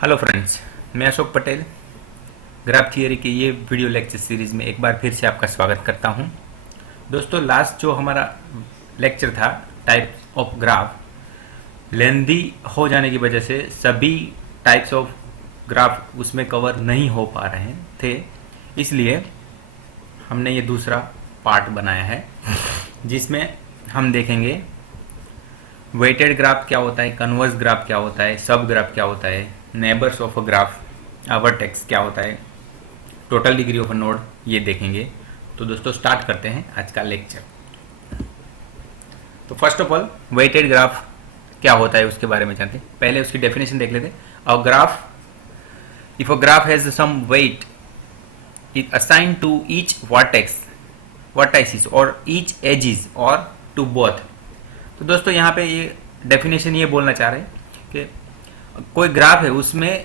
Hello friends, मैं Ashok Patel graph theory के ये वीडियो लेक्चर सीरीज़ में एक बार फिर से आपका स्वागत करता हूं। दोस्तों, लास्ट जो हमारा लेक्चर था टाइप्स ऑफ ग्राफ लेंदी हो जाने की वजह से सभी टाइप्स ऑफ ग्राफ उसमें कवर नहीं हो पा रहे थे, इसलिए हमने ये दूसरा पार्ट बनाया है जिसमें हम देखेंगे वेटेड ग्राफ क्या होता है, कन्वर्स ग्राफ क्या होता है, सब ग्राफ क्या होता है, neighbours of a graph, vertex क्या होता है, total degree of a node, ये देखेंगे। तो दोस्तों स्टार्ट करते हैं आज का लेक्चर। तो first of all weighted graph क्या होता है उसके बारे में जानते हैं। पहले उसकी डेफिनेशन देख लेते हैं। A graph, if a graph has some weight is assigned to each vertex और ईच एजिस और टू बोथ। तो दोस्तों यहाँ पे ये डेफिनेशन ये बोलना चाह रहे हैं कि कोई ग्राफ है उसमें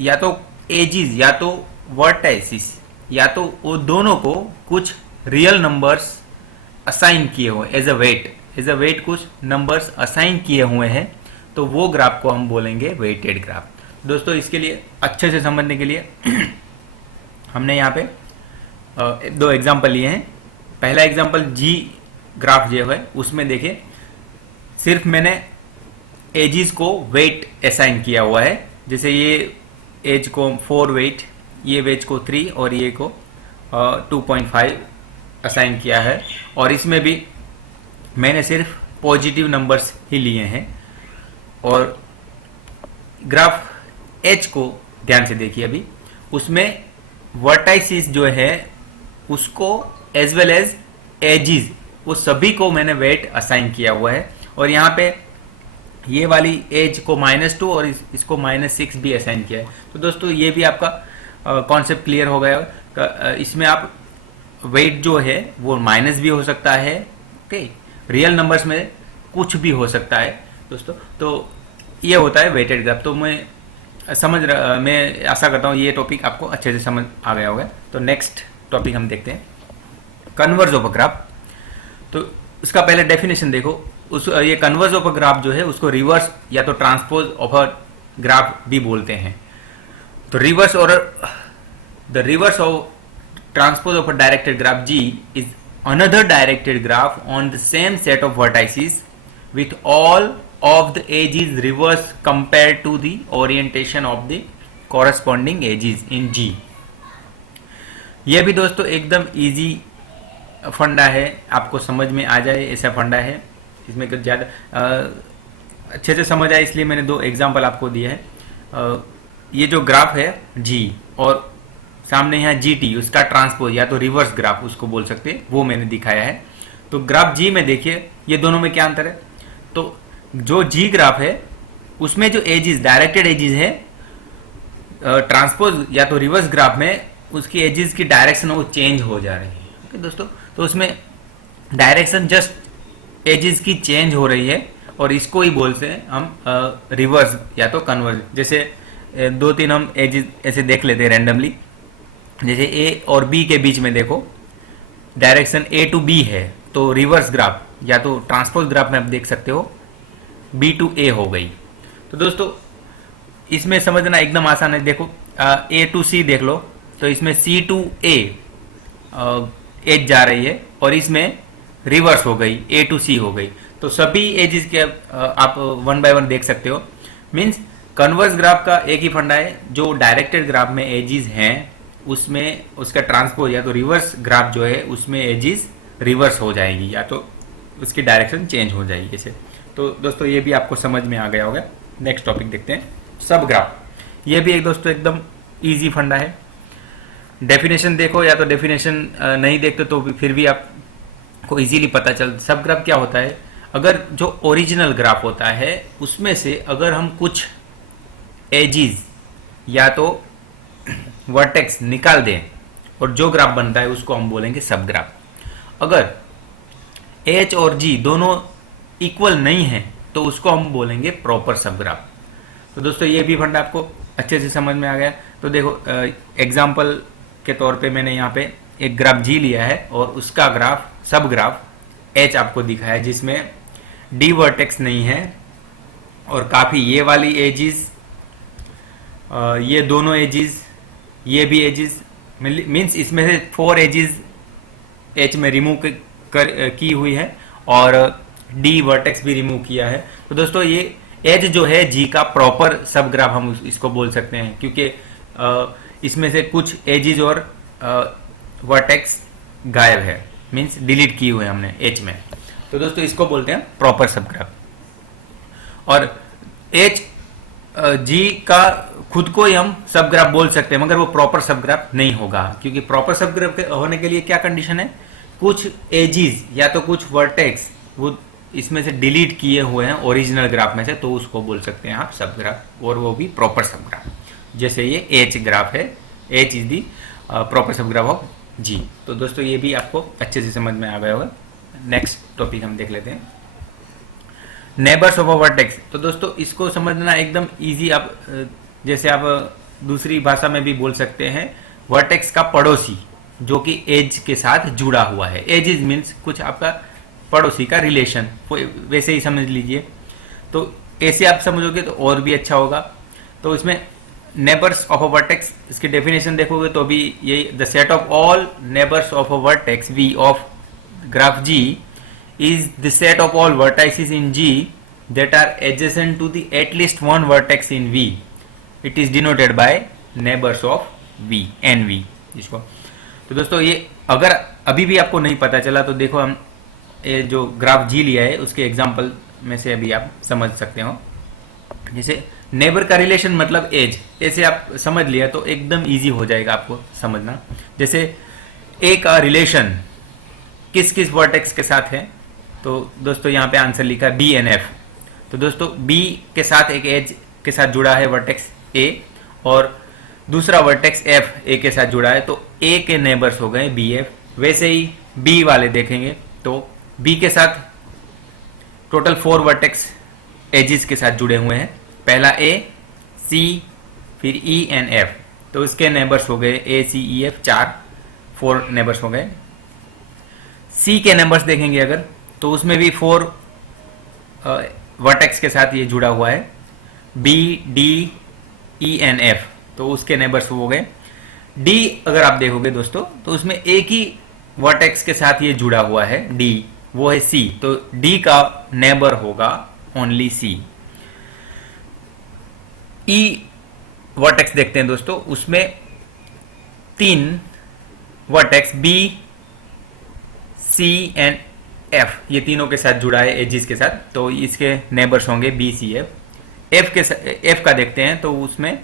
या तो एजिस या तो वर्टाइसिस या तो वो दोनों को कुछ रियल नंबर्स असाइन किए हुए एज अ वेट कुछ नंबर्स असाइन किए हुए हैं, तो वो ग्राफ को हम बोलेंगे वेटेड ग्राफ। दोस्तों इसके लिए अच्छे से समझने के लिए हमने यहाँ पे दो एग्जाम्पल लिए हैं। पहला एग्जाम्पल जी ग्राफ जो है उसमें देखिए सिर्फ मैंने एजिस को वेट असाइन किया हुआ है। जैसे ये एज को 4 वेट, ये वेज को 3 और ये को 2.5 असाइन किया है, और इसमें भी मैंने सिर्फ पॉजिटिव नंबर्स ही लिए हैं। और ग्राफ एच को ध्यान से देखिए, अभी उसमें वर्टाइसिस जो है उसको एज वेल एज एजिस, वो सभी को मैंने वेट असाइन किया हुआ है। और यहाँ पे ये वाली एज को -2 और इसको -6 भी असाइन किया है। तो दोस्तों ये भी आपका कॉन्सेप्ट क्लियर हो गया। इसमें आप वेट जो है वो माइनस भी हो सकता है, ओके, रियल नंबर्स में कुछ भी हो सकता है दोस्तों। तो ये होता है वेटेड ग्राफ। तो मैं आशा करता हूँ ये टॉपिक आपको अच्छे से समझ आ गया होगा। तो नेक्स्ट टॉपिक हम देखते हैं, कन्वर्स ऑफ अ ग्राफ। तो उसका पहले डेफिनेशन देखो। ये कन्वर्स ऑफ अ ग्राफ जो है उसको रिवर्स या तो ट्रांसपोज ऑफ अ ग्राफ भी बोलते हैं। तो रिवर्स और the reverse of transpose of a directed graph G is another directed graph on the same set of vertices with all of the edges reverse compare to the orientation of the corresponding edges in G. यह भी दोस्तों एकदम easy फंडा है, आपको समझ में आ जाए ऐसा फंडा है। इसमें कुछ ज़्यादा अच्छे से समझ आए इसलिए मैंने दो एग्जांपल आपको दिए हैं। ये जो ग्राफ है जी और सामने यहाँ जी टी, उसका ट्रांसपोज या तो रिवर्स ग्राफ उसको बोल सकते हैं, वो मैंने दिखाया है। तो ग्राफ जी में देखिए ये दोनों में क्या अंतर है। तो जो जी ग्राफ है उसमें जो एजिस, डायरेक्टेड एजिस है, ट्रांसपोज या तो रिवर्स ग्राफ में उसकी एजिस की डायरेक्शन वो चेंज हो जा रही है। ओके दोस्तों, तो उसमें डायरेक्शन जस्ट एजिस की चेंज हो रही है, और इसको ही बोलते हैं हम रिवर्स या तो कन्वर्स। जैसे 2-3 हम एजिस ऐसे देख लेते हैं रैंडमली। जैसे ए और बी के बीच में देखो डायरेक्शन ए टू बी है, तो रिवर्स ग्राफ या तो ट्रांसपोज ग्राफ में आप देख सकते हो बी टू ए हो गई। तो दोस्तों इसमें समझना एकदम आसान है। देखो ए टू सी देख लो, तो इसमें सी टू ए एज जा रही है और इसमें रिवर्स हो गई, ए टू सी हो गई। तो सभी एजिस के आप 1 बाय 1 देख सकते हो। मीन्स कन्वर्स ग्राफ का एक ही फंडा है, जो डायरेक्टेड ग्राफ में एजिस हैं उसमें उसका ट्रांसपोज या तो रिवर्स ग्राफ जो है उसमें एजिस रिवर्स हो जाएगी या तो उसकी डायरेक्शन चेंज हो जाएगी ऐसे। तो दोस्तों ये भी आपको समझ में आ गया होगा। नेक्स्ट टॉपिक देखते हैं, सब ग्राफ। ये भी एक दोस्तों एकदम ईजी फंडा है। डेफिनेशन देखो या तो डेफिनेशन नहीं देखते तो फिर भी आपको इजीली पता चल। सब ग्राफ क्या होता है, अगर जो ओरिजिनल ग्राफ होता है उसमें से अगर हम कुछ एजिस या तो वर्टेक्स निकाल दें और जो ग्राफ बनता है उसको हम बोलेंगे सब ग्राफ। अगर एच और जी दोनों इक्वल नहीं है तो उसको हम बोलेंगे प्रॉपर सब ग्राफ। तो दोस्तों ये भी फंडा आपको अच्छे से समझ में आ गया। तो देखो एग्जाम्पल के तौर पे मैंने यहाँ पे एक ग्राफ जी लिया है और उसका ग्राफ सब ग्राफ एच आपको दिखाया है, जिसमें डी वर्टेक्स नहीं है और काफ़ी ये वाली एजिस ये दोनों एजेस, ये भी एजेस, मीन्स इसमें से 4 एजेस एच में रिमूव की हुई है और डी वर्टेक्स भी रिमूव किया है। तो दोस्तों ये एज जो है जी का प्रॉपर सब ग्राफ हम इसको बोल सकते हैं, क्योंकि इसमें से कुछ एजेस और वर्टेक्स गायब है, मीन्स डिलीट किए हुए हैं हमने एच में। तो दोस्तों इसको बोलते हैं प्रॉपर सब ग्राफ। और एच जी का खुद को ही हम सब ग्राफ बोल सकते हैं, मगर वो प्रॉपर सब ग्राफ नहीं होगा, क्योंकि प्रॉपर सब ग्राफ होने के लिए क्या कंडीशन है, कुछ एजेस या तो कुछ वर्टेक्स वो इसमें से डिलीट किए हुए हैं ओरिजिनल ग्राफ में से, तो उसको बोल सकते हैं आप सब ग्राफ, और वो भी प्रॉपर सब ग्राफ। जैसे ये एच ग्राफ है, H is the proper sub graph of G. तो दोस्तों ये भी आपको अच्छे से समझ में आ गया होगा। नेक्स्ट टॉपिक हम देख लेते हैं, नेबर्स ऑफ अ वर्टेक्स। तो दोस्तों इसको समझना एकदम इजी, आप जैसे आप दूसरी भाषा में भी बोल सकते हैं, वर्टेक्स का पड़ोसी जो कि एज के साथ जुड़ा हुआ है। एज इज मीन्स कुछ आपका पड़ोसी का रिलेशन, वैसे ही समझ लीजिए। तो ऐसे आप समझोगे तो और भी अच्छा होगा। तो इसमें नेबर्स ऑफ अ वर्टेक्स, इसकी डेफिनेशन देखोगे तो भी ये the set of all neighbours of a vertex V of graph G is the set of all vertices in G that are adjacent to the at least one vertex in V. It is denoted by neighbors of V, NV इसको। तो दोस्तों ये अगर अभी भी आपको नहीं पता चला तो देखो, हम ये जो ग्राफ G लिया है उसके एग्जांपल में से अभी आप समझ सकते हो। जैसे नेबर का रिलेशन मतलब एज, ऐसे आप समझ लिया तो एकदम इजी हो जाएगा आपको समझना। जैसे ए का रिलेशन किस किस वर्टेक्स के साथ है, तो दोस्तों यहाँ पे आंसर लिखा बी एंड एफ। तो दोस्तों बी के साथ एक एज के साथ जुड़ा है वर्टेक्स ए, और दूसरा वर्टेक्स एफ ए के साथ जुड़ा है, तो ए के नेबर्स हो गए बी एफ। वैसे ही बी वाले देखेंगे तो बी के साथ टोटल 4 वर्टेक्स एजिस के साथ जुड़े हुए हैं, पहला ए, सी, फिर ई एंड एफ। तो इसके नेबर्स हो गए ए, सी, ई, एफ, 4 नेबर्स हो गए। सी के नेबर्स देखेंगे अगर, तो उसमें भी 4 वर्टेक्स के साथ ये जुड़ा हुआ है, B, D, E and F. तो उसके नेबर्स हो गए। डी अगर आप देखोगे दोस्तों तो उसमें एक ही वर्टेक्स के साथ ये जुड़ा हुआ है डी, वो है सी। तो डी का नेबर होगा ओनली सी। ई वर्टेक्स देखते हैं दोस्तों, उसमें 3 vertex B, C and F, ये तीनों के साथ जुड़ा है एजिस के साथ, तो इसके नेबर्स होंगे बी, सी, एफ। एफ का देखते हैं तो उसमें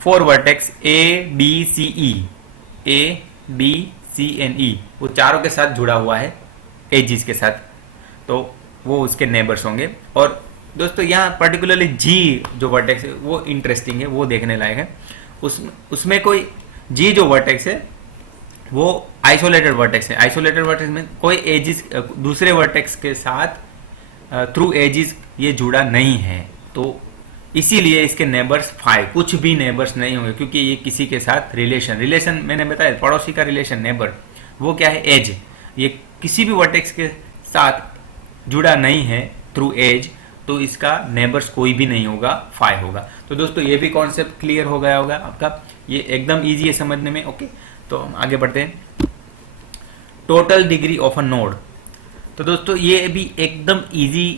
4 vertex A, B, C, E, A, B, C and E, वो चारों के साथ जुड़ा हुआ है एजिस के साथ, तो वो उसके नेबर्स होंगे। और दोस्तों यहाँ पर्टिकुलरली जी जो वर्टेक्स है वो इंटरेस्टिंग है, वो देखने लायक है। उसमें कोई जी जो वर्टेक्स है वो आइसोलेटेड वर्टेक्स है। आइसोलेटेड वर्टेक्स में कोई एजिस दूसरे वर्टेक्स के साथ थ्रू एजिस ये जुड़ा नहीं है, तो इसीलिए इसके नेबर्स 5, कुछ भी नेबर्स नहीं होंगे, क्योंकि ये किसी के साथ रिलेशन मैंने बताया पड़ोसी का रिलेशन नेबर, वो क्या है एज, ये किसी भी वर्टेक्स के साथ जुड़ा नहीं है थ्रू एज, तो इसका नेबर्स कोई भी नहीं होगा, 5 होगा। तो दोस्तों ये भी कॉन्सेप्ट क्लियर हो गया होगा आपका, ये एकदम ईजी है समझने में। ओके, तो हम आगे बढ़ते हैं। Total degree of a node. तो दोस्तों ये भी एकदम इजी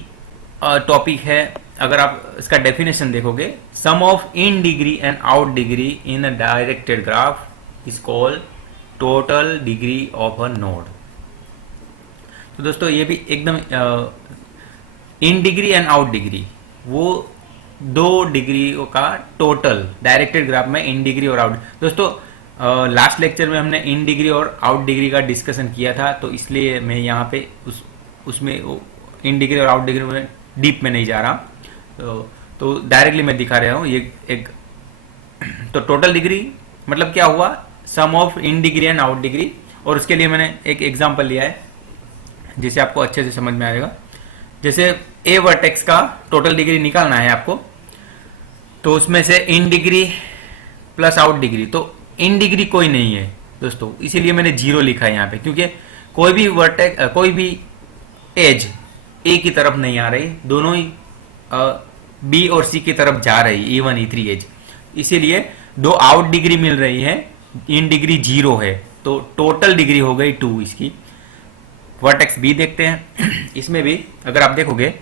टॉपिक है। अगर आप इसका डेफिनेशन देखोगे, sum of in degree and out degree in a directed graph is called total degree of a node. तो दोस्तों ये भी एकदम in degree and out degree, वो 2 डिग्री का टोटल डायरेक्टेड ग्राफ में इन डिग्री और आउट। दोस्तों लास्ट लेक्चर में हमने इन डिग्री और आउट डिग्री का डिस्कशन किया था, तो इसलिए मैं यहाँ पे उसमें इन डिग्री और आउट डिग्री में डीप में नहीं जा रहा, तो डायरेक्टली मैं दिखा रहा हूँ ये एक। तो टोटल डिग्री मतलब क्या हुआ, sum of in degree and out degree, और उसके लिए मैंने एक एग्जांपल लिया है जिसे आपको अच्छे से समझ में आएगा। जैसे ए वर्टेक्स का टोटल डिग्री निकालना है आपको, तो उसमें से in degree plus out degree, तो इन डिग्री कोई नहीं है दोस्तों, इसीलिए मैंने 0 लिखा है यहाँ पे, क्योंकि कोई भी वर्टेक्स कोई भी एज ए की तरफ नहीं आ रही, दोनों ही बी और सी की तरफ जा रही, E1 E3 एज। इसीलिए 2 आउट डिग्री मिल रही है, इन डिग्री 0 है, तो टोटल डिग्री हो गई 2 इसकी। वर्टेक्स बी देखते हैं। इसमें भी अगर आप देखोगे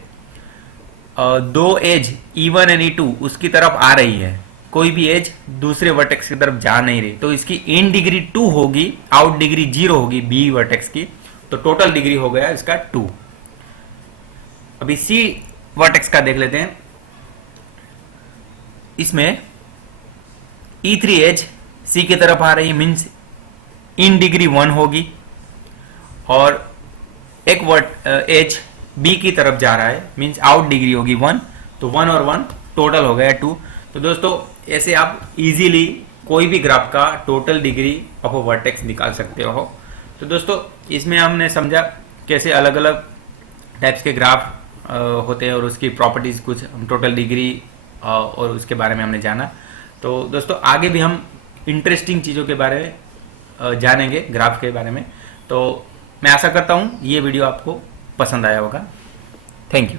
2 एज E1 एंड E2 उसकी तरफ आ रही है, कोई भी एज दूसरे वर्टेक्स की तरफ जा नहीं रही, तो इसकी इन डिग्री 2 होगी, आउट डिग्री 0 होगी बी वर्टेक्स की, तो टोटल डिग्री हो गया इसका 2। अभी सी वर्टेक्स का देख लेते हैं। इसमें E3 एज सी की तरफ आ रही है, मीन्स इन डिग्री 1 होगी, और एक एज बी की तरफ जा रहा है, मीन्स आउट डिग्री होगी 1, तो 1 और 1 टोटल हो गया 2। तो दोस्तों ऐसे आप इजीली कोई भी ग्राफ का total degree of a vertex निकाल सकते हो। तो दोस्तों इसमें हमने समझा कैसे अलग अलग टाइप्स के ग्राफ होते हैं और उसकी प्रॉपर्टीज कुछ, हम टोटल डिग्री और उसके बारे में हमने जाना। तो दोस्तों आगे भी हम इंटरेस्टिंग चीज़ों के बारे में जानेंगे, ग्राफ के बारे में। तो मैं आशा करता हूँ ये वीडियो आपको पसंद आया होगा। Thank you.